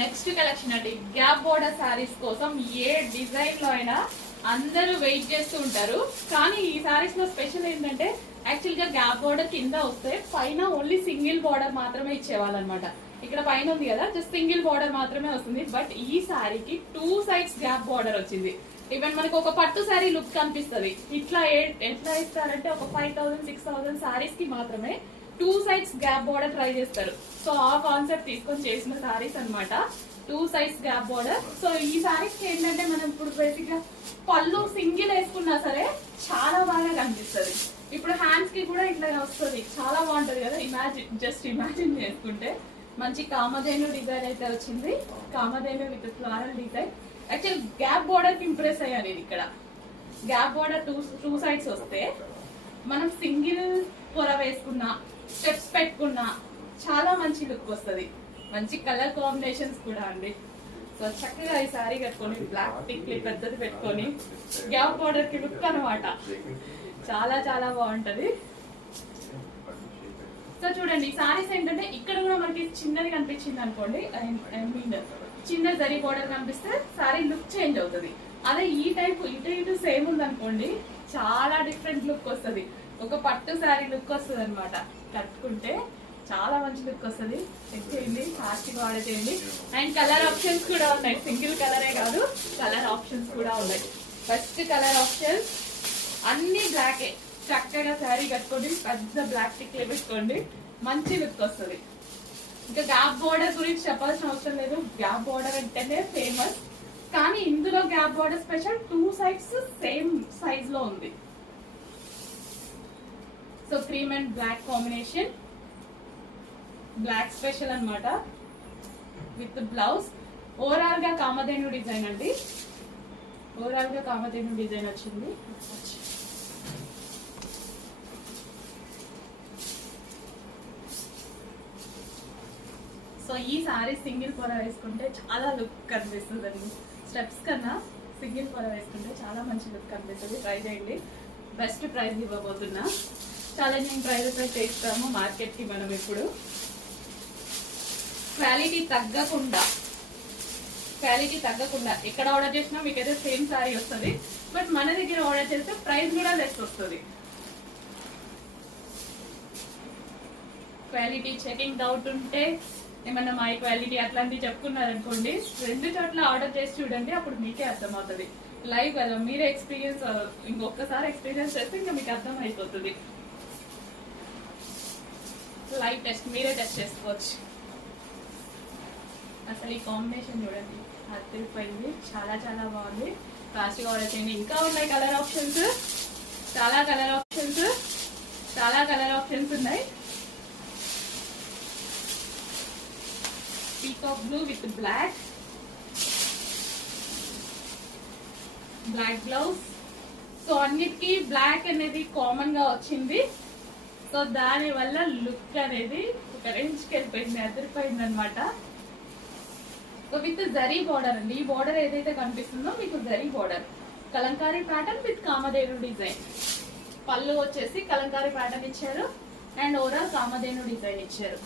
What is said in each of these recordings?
Next collection అండి, gap border saris కోసం ఏ design లో అయినా అందరూ వెయిట్ చేస్తూ ఉంటారు. కానీ ఈ శారీస్ లో స్పెషల్ ఏంటంటే యాక్చువల్ గా గ్యాప్ బోర్డర్ కింద వస్తే పైన ఓన్లీ సింగిల్ బోర్డర్ మాత్రమే ఇచ్చేవాళ్ళు అనమాట. ఇక్కడ పైన ఉంది కదా, జస్ట్ సింగిల్ బోర్డర్ మాత్రమే వస్తుంది. బట్ ఈ శారీకి 2 సైడ్స్ గ్యాప్ బోర్డర్ వచ్చింది. ఈవెన్ మనకు ఒక పట్టు శారీ లుక్ కనిపిస్తుంది. ఇట్లా ఎట్లా ఇస్తారంటే ఒక 5000 6000 శారీస్ కి మాత్రమే 2 సైడ్స్ గ్యాప్ బోర్డర్ ట్రై చేస్తారు. సో ఆ కాన్సెప్ట్ తీసుకొని చేసిన శారీస్ అనమాట 2 సైడ్స్ గ్యాప్ బోర్డర్. సో ఈ శారీస్ కి ఏంటంటే మనం ఇప్పుడు బేసిక్ గా పళ్ళు సింగిల్ వేసుకున్నా సరే చాలా బాగా కనిపిస్తుంది. ఇప్పుడు హ్యాండ్స్ కి కూడా ఇట్లా వస్తుంది, చాలా బాగుంటది కదా. జస్ట్ ఇమాజిన్ చేసుకుంటే మంచి కామధేను డిజైన్ అయితే వచ్చింది. Kamadhenu with floral design. Actual gap border కి ఇంప్రెస్ అయ్యాను నేను. ఇక్కడ గ్యాప్ బోర్డర్ టూ సైడ్స్ వస్తే మనం సింగిల్ పొర వేసుకున్నా, స్టెప్స్ పెట్టుకున్నా చాలా మంచి లుక్ వస్తుంది. మంచి కలర్ కాంబినేషన్స్ కూడా అండి. సో చక్కగా ఈ సారీ కట్టుకొని బ్లాక్ టిక్లీ పెద్దది పెట్టుకొని గ్యాప్ బోర్డర్ కి లుక్ అనమాట చాలా చాలా బాగుంటది. సో చూడండి, ఈ సారీస్ ఏంటంటే ఇక్కడ కూడా మనకి చిన్నది కనిపించింది అనుకోండి, ఐ మీన్ చిన్న జరీ బోర్డర్ కనిపిస్తే సారీ లుక్ చేంజ్ అవుతుంది. అదే ఈ టైప్ ఇటు సేమ్ ఉంది అనుకోండి, చాలా డిఫరెంట్ లుక్ వస్తుంది. ఒక పట్టు సారీ లుక్ వస్తుంది అనమాట. కట్టుకుంటే చాలా మంచి లుక్ వస్తుంది. చెక్ చేయండి, ఫాస్ట్గా ఆర్డర్ చేయండి. అండ్ కలర్ ఆప్షన్స్ కూడా ఉన్నాయి. సింగిల్ కలరే కాదు, కలర్ ఆప్షన్స్ కూడా ఉన్నాయి. ఫస్ట్ కలర్ ఆప్షన్స్ అన్ని బ్లాకే. చక్కగా శారీ కట్టుకోండి, పెద్ద బ్లాక్ టిక్లే పెట్టుకోండి, మంచి లుక్ వస్తుంది. ఇంకా గ్యాప్ బోర్డర్ గురించి చెప్పాల్సిన అవసరం లేదు. గ్యాప్ బోర్డర్ అంటేనే ఫేమస్. కానీ ఇందులో gap border special 2 sides same size లో ఉంది. So cream and black combination, black special అనమాట విత్ బ్లౌజ్. ఓవరాల్ గా కామధేను డిజైన్ అండి. ఓవరాల్ గా కామధేను డిజైన్ వచ్చింది. సో ఈ సారీ సింగిల్ పొర వేసుకుంటే చాలా లుక్ కనిపిస్తుంది అండి. స్టెప్స్ కన్నా సింగిల్ పొర వేసుకుంటే చాలా మంచి లుక్ కనిపిస్తుంది. ట్రై చేయండి. బెస్ట్ ప్రైస్ ఇవ్వబోతున్నా. ఛాలెంజింగ్ ప్రైజెస్ అయితే ఇస్తాము మార్కెట్ కి మనం. ఇప్పుడు క్వాలిటీ తగ్గకుండా ఎక్కడ ఆర్డర్ చేసినా మీకైతే సేమ్ సారీ వస్తుంది. బట్ మన దగ్గర ఆర్డర్ చేస్తే ప్రైస్ కూడా లెస్ వస్తుంది. క్వాలిటీ చెకింగ్ డౌట్ ఉంటే ఏమన్నా మై క్వాలిటీ అట్లాంటివి చెప్పుకున్నారనుకోండి, 2 చోట్ల ఆర్డర్ చేసి చూడండి, అప్పుడు మీకే అర్థమవుతుంది. లైవ్ కదా, మీరే ఎక్స్పీరియన్స్, ఇంకొకసారి ఎక్స్పీరియన్స్ చేస్తే ఇంకా మీకు అర్థం అయిపోతుంది. లైవ్ టెస్ట్ మీరే టెస్ట్ చేసుకోవచ్చు. అసలు ఈ కాంబినేషన్ చూడండి, అదిరిపోయింది. చాలా చాలా బాగుంది. ఫాస్ట్గా ఆర్డర్ చేయండి. ఇంకా ఉన్నాయి కలర్ ఆప్షన్స్, చాలా కలర్ ఆప్షన్స్ ఉన్నాయి. Peacock blue with black blouse. So అన్నిటికీ బ్లాక్ అనేది కామన్ గా వచ్చింది. సో దాని వల్ల లుక్ అనేది ఒక రేంజ్ కి వెళ్ళిపోయింది, అదిరిపోయింది అనమాట. సో విత్ జరీ బోర్డర్ అండి. ఈ బోర్డర్ ఏదైతే కనిపిస్తుందో మీకు zari border, Kalamkari pattern with Kamadhenu design. పళ్ళు వచ్చేసి కలంకారీ ప్యాటర్న్ ఇచ్చారు అండ్ ఓవరాల్ కామధేను డిజైన్ ఇచ్చారు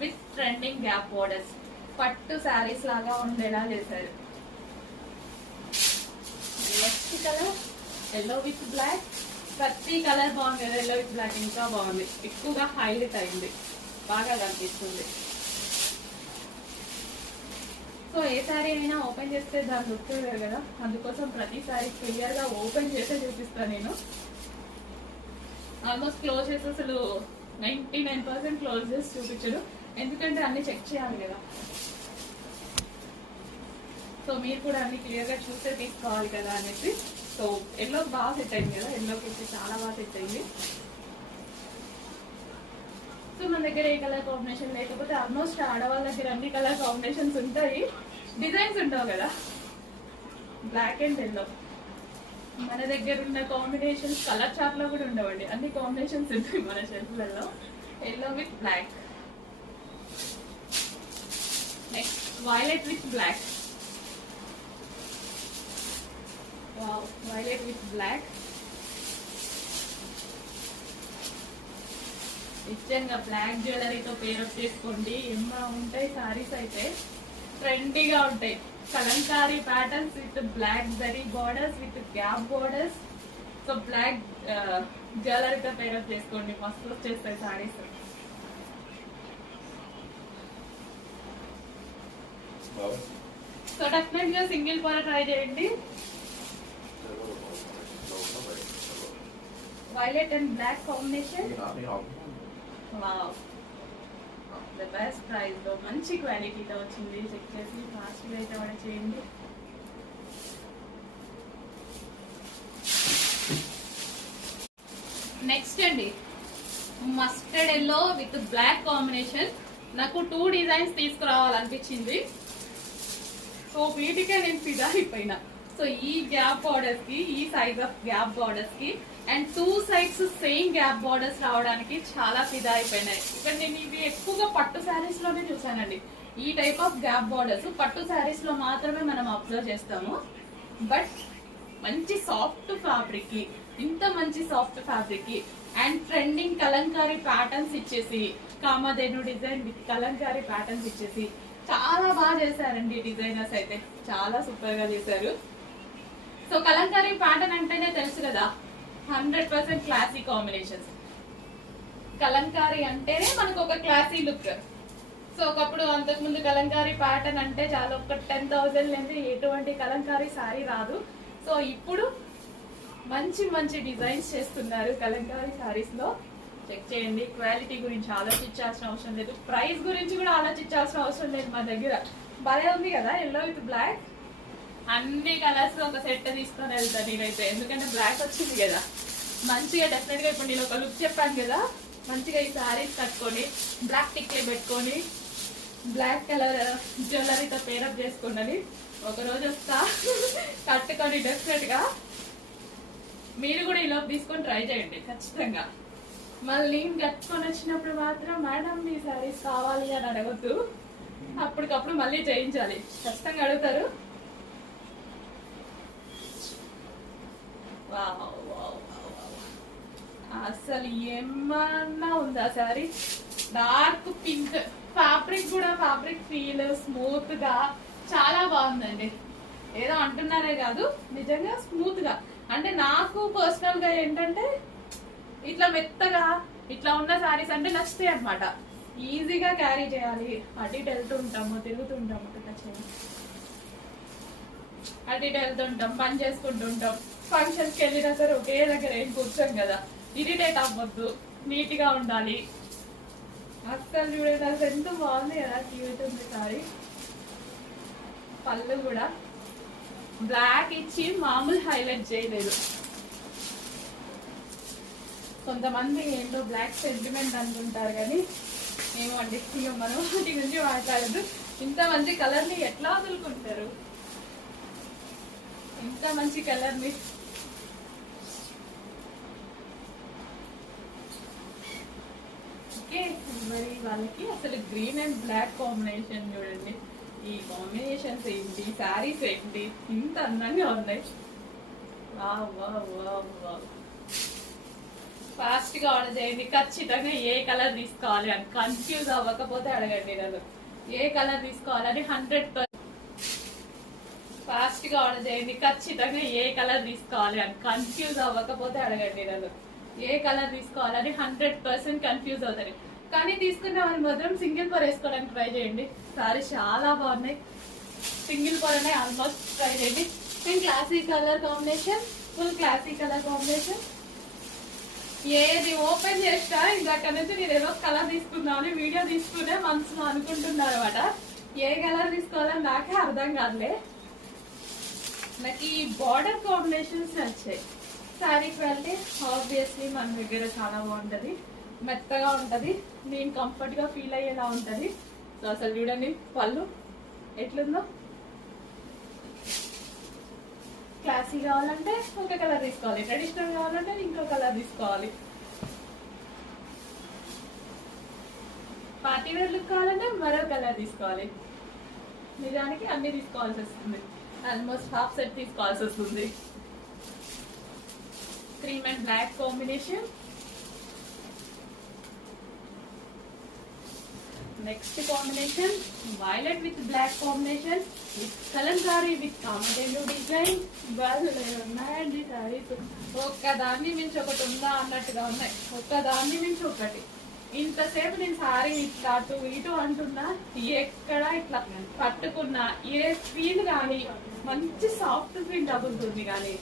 విత్ ట్రెండింగ్ గ్యాప్ బోర్డర్స్. పట్టు శారీస్ లాగా ఉండేలా చేశారు. Next colour yellow with black. ప్రతి కలర్ బాగుంది కదా, ఎల్లో విత్ బ్లాక్ ఇంకా బాగుంది, ఎక్కువగా హైలైట్ అయింది, బాగా కనిపిస్తుంది. సో ఏ శారీ అయినా ఓపెన్ చేస్తే దాని లుక్ లేదు కదా, అందుకోసం ప్రతి శారీ క్లియర్ గా ఓపెన్ చేసే చూపిస్తాను నేను. ఆల్మోస్ట్ క్లోజ్ చేసి అసలు 99% క్లోజ్ చేసి చూపించడు, ఎందుకంటే అన్ని చెక్ చేయాలి కదా. సో మీరు కూడా అన్ని క్లియర్ గా చూస్తే తీసుకోవాలి కదా అనేసి. సో ఎల్లో బాగా సెట్ అయింది కదా, ఎల్లోకి అయితే చాలా బాగా సెట్ అయింది. సో మన దగ్గర ఏ కలర్ కాంబినేషన్ లేకపోతే ఆల్మోస్ట్ ఆడవాళ్ళ దగ్గర అన్ని కలర్ కాంబినేషన్స్ ఉంటాయి, డిజైన్స్ ఉంటావు కదా. బ్లాక్ అండ్ ఎల్లో మన దగ్గర ఉన్న కాంబినేషన్స్ కలర్ చార్ట్ లో కూడా ఉండవండి, అన్ని కాంబినేషన్స్ ఉంటాయి మన షెల్ఫ్లలో. Yellow with black. Next violet with black. Wow, violet with black. నిజంగా బ్లాక్ జ్యువెలరీతో పేరప్ చేసుకోండి. ఏమన్నా ఉంటాయి సారీస్ అయితే ట్రెండీగా ఉంటాయి. Kalamkari patterns with black zari borders with gap borders. So black జ్యువెలరీతో పేరప్ చేసుకోండి, మస్తు వచ్చేస్తాయి సారీస్. సో డెఫినెట్ గా సింగిల్ పొర ట్రై చేయండి. Violet and black combination. Wow, the best price లో మంచి క్వాలిటీతో వచ్చింది. చెక్ చేసి ఫాస్ట్ గా అయితే ఆర్డర్ చేయండి. నెక్స్ట్ అండి, mustard yellow with black combination. నాకు 2 డిజైన్స్ తీసుకురావాలనిపించింది. సో వీటికే నేను ఫిదా అయిపోయినా. సో ఈ గ్యాప్ బార్డర్స్ కి, ఈ సైజ్ ఆఫ్ గ్యాప్ బార్డర్స్ కి and 2 sides same gap borders రావడానికి చాలా ఫిదా అయిపోయినాయి. ఇక్కడ నేను ఇవి ఎక్కువగా పట్టు శారీస్ లోనే చూసానండి. ఈ టైప్ ఆఫ్ గ్యాప్ బార్డర్స్ పట్టు శారీస్ లో మాత్రమే మనం అబ్జర్వ్ చేస్తాము. బట్ మంచి సాఫ్ట్ ఫ్యాబ్రిక్ కి, ఇంత మంచి సాఫ్ట్ ఫ్యాబ్రిక్ కి అండ్ ట్రెండింగ్ కలంకారీ ప్యాటర్న్స్ ఇచ్చేసి, Kamadhenu design with Kalamkari patterns ఇచ్చేసి చాలా బాగా చేశారండి డిజైనర్స్ అయితే. చాలా సూపర్ గా చేశారు. సో కలంకారీ ప్యాటర్న్ అంటేనే తెలుసు కదా, 100% క్లాసీ కాంబినేషన్స్. కలంకారీ అంటేనే మనకు ఒక క్లాసీ లుక్. సో ఒకప్పుడు అంతకుముందు కలంకారీ ప్యాటర్న్ అంటే చాలా, ఒక 10,000 లేని ఎటువంటి కలంకారీ సారీ రాదు. సో ఇప్పుడు మంచి మంచి డిజైన్స్ చేస్తున్నారు కలంకారీ సారీస్ లో. చెక్ చేయండి. క్వాలిటీ గురించి ఆలోచించాల్సిన అవసరం లేదు, ప్రైస్ గురించి కూడా ఆలోచించాల్సిన అవసరం లేదు. మా దగ్గర భలే ఉంది కదా ఎల్లో విత్ బ్లాక్. అన్ని కలర్స్ ఒక సెట్ తీసుకొని వెళ్తాను నేనైతే, ఎందుకంటే బ్లాక్ వచ్చింది కదా మంచిగా. డెఫినెట్ గా ఇప్పుడు నేను ఒక లుక్ చెప్పాను కదా, మంచిగా ఈ శారీస్ కట్టుకొని బ్లాక్ టిక్లే పెట్టుకొని బ్లాక్ కలర్ జ్యువెలరీతో పేరప్ చేసుకున్నది ఒక రోజు వస్తా కట్టుకొని. డెఫినెట్ గా మీరు కూడా ఈ లోపు తీసుకొని ట్రై చేయండి ఖచ్చితంగా. మళ్ళీ నేను కట్టుకొని వచ్చినప్పుడు మాత్రం మేడం మీ శారీస్ కావాలి అని అడగద్దు, అప్పటికప్పుడు మళ్ళీ చేయించాలి. ఖచ్చితంగా అడుగుతారు. అసలు ఏమన్నా ఉందా శారీ? డార్క్ పింక్ ఫ్యాబ్రిక్ కూడా, ఫ్యాబ్రిక్ ఫీల్ స్మూత్ గా చాలా బాగుందండి. ఏదో అంటున్నారే కాదు, నిజంగా స్మూత్ గా. అంటే నాకు పర్సనల్ గా ఏంటంటే ఇట్లా మెత్తగా ఇట్లా ఉన్న శారీస్ అంటే నచ్చుతాయి అనమాట. ఈజీగా క్యారీ చేయాలి. అటు ఇటు వెళ్తుంటాము, తిరుగుతుంటాము, అటు ఇటు వెళ్తుంటాం, పని చేసుకుంటుంటాం. ఫంక్షన్స్కి వెళ్ళినా సరే ఒకే దగ్గర ఏం కూర్చోం కదా, ఇరిటేట్ అవ్వద్దు, నీట్ గా ఉండాలి. అస్సలు చూడండి, అసలు ఎంత బాగుంది కదా, క్యూట్ ఉంది సారీ. పళ్ళు కూడా బ్లాక్ ఇచ్చి మామూలు హైలైట్ చేయలేదు. కొంతమంది ఏంటో బ్లాక్ సెంటిమెంట్ అనుకుంటారు కానీ ఏమండి, ఇక మనం వాటి గురించి మాట్లాడదు. ఇంత మంచి కలర్ ని ఎట్లా వదులుకుంటారు? ఇంత మంచి కలర్ ని ఓకే. మరి వాళ్ళకి అసలు గ్రీన్ అండ్ బ్లాక్ కాంబినేషన్ చూడండి. ఈ కాంబినేషన్స్ ఏంటి, శారీస్ ఏంటి, ఇంత అందంగా ఉన్నాయి. Wow wow wow wow. Fast గా ఆర్డర్ చేయండి. ఖచ్చితంగా ఏ కలర్ తీసుకోవాలి అని కన్ఫ్యూజ్ అవ్వకపోతే అడగండి నన్ను, ఏ కలర్ తీసుకోవాలని 100%. ఫాస్ట్ గా ఆర్డర్ చేయండి. ఖచ్చితంగా ఏ కలర్ తీసుకోవాలి అని కన్ఫ్యూజ్ అవ్వకపోతే అడగండి నన్ను, ఏ కలర్ తీసుకోవాలని 100% కన్ఫ్యూజ్ అవుతారు. కానీ తీసుకున్న వాళ్ళు మాత్రం సింగిల్ పొర వేసుకోవడానికి ట్రై చేయండి. సారీ చాలా బాగున్నాయి. సింగిల్ పొరనే ఆల్మోస్ట్ ట్రై చేయండి. And classy colour combination, full classy colour combination. ఏది ఓపెన్ చేస్తా ఇంకా అక్కడ నుంచి నేను ఏదో కలర్ తీసుకుందామని వీడియో తీసుకునే మనసులో అనుకుంటున్నారు అనమాట. ఏ కలర్ తీసుకోవాలని నాకే అర్థం కాదులే. నాకు ఈ బార్డర్ కాంబినేషన్స్ నచ్చాయి. శారీ క్వాలిటీ ఆబ్వియస్లీ మన దగ్గర చాలా బాగుంటుంది, మెత్తగా ఉంటుంది, నేను కంఫర్ట్ గా ఫీల్ అయ్యేలా ఉంటుంది. సో అసలు చూడండి పళ్ళు ఎట్లుందో. క్లాసీ కావాలంటే ఒక కలర్ తీసుకోవాలి, ట్రెడిషనల్ కావాలంటే ఇంకో కలర్ తీసుకోవాలి, పార్టీ వేర్ లుక్ కావాలంటే మరో కలర్ తీసుకోవాలి. నిజానికి అన్ని తీసుకోవాల్సి వస్తుంది, ఆల్మోస్ట్ హాఫ్ సెట్ తీసుకోవాల్సి వస్తుంది. Cream and black combination. Next combination violet with black combination with Kalamkari with Kamadhenu design. వాళ్ళు ఉన్నాయండి సారీస్, ఒక్కదాన్ని మించి ఒకటి ఉందా అన్నట్టుగా ఉన్నాయి, ఒక్కదాన్ని మించి ఒకటి. ఇంతసేపు నేను సారీ ఇట్లా అటు ఇటు అంటున్నా, ఎక్కడ ఇట్లా పట్టుకున్నా ఏ ఫీల్ కానీ మంచి సాఫ్ట్ ఫీల్ తగులుతుంది. కానీ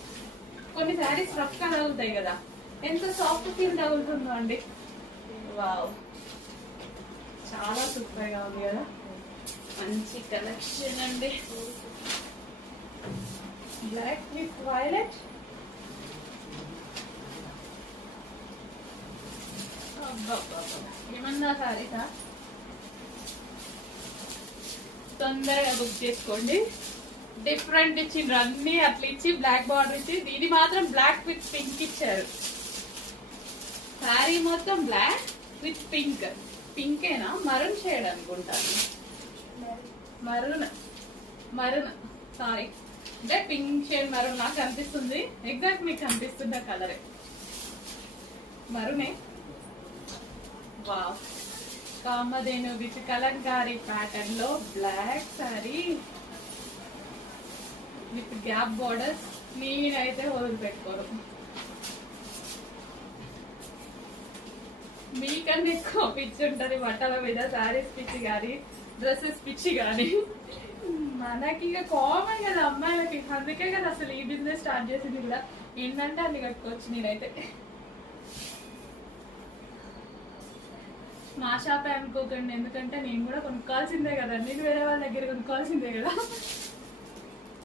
కొన్ని శారీస్ రఫ్ గా తగులుతాయి కదా, ఎంత సాఫ్ట్ ఫీల్ తగులుతుందో అండి. వావ్, చాలా సూపర్ గా ఉంది కదా, మంచి కలెక్షన్ అండి. బ్లాక్ విత్ వైలెట్, ఏమన్నా సారీసా, తొందరగా బుక్ చేసుకోండి. డిఫరెంట్ ఇచ్చిండ్రు, అన్ని అట్లా ఇచ్చి బ్లాక్ బార్డర్ ఇచ్చి, ఇది మాత్రం బ్లాక్ విత్ పింక్ ఇచ్చారు. శారీ మొత్తం బ్లాక్ విత్ పింక్. పింకేనా, మరూన్ షేడ్ అనుకుంటాను, మరూన్ సారీ, అంటే పింక్ షేడ్ మరూన్ నాకు కనిపిస్తుంది. ఎగ్జాక్ట్ మీకు కనిపిస్తున్న కలరే మరూనే. Wow, Kamadhenu with kalamkari pattern లో black sari with gap borders. నేనైతే వదిలిపెట్టుకోరు, మీకన్నా ఎక్కువ పిచ్చి ఉంటది బట్టల మీద, శారీస్ పిచ్చి కానీ డ్రెస్సెస్ పిచ్చి కానీ. మనకి ఇక కామన్ కదా అమ్మాయిలకి, అందుకే కదా అసలు ఈ బిజినెస్ స్టార్ట్ చేసింది కూడా. ఏంటంటే అన్ని కట్టుకోవచ్చు. నేనైతే మా షాపే అనుకోకండి, ఎందుకంటే నేను కూడా కొనుక్కోవాల్సిందే కదా, నేను వేరే వాళ్ళ దగ్గర కొనుక్కోవాల్సిందే కదా.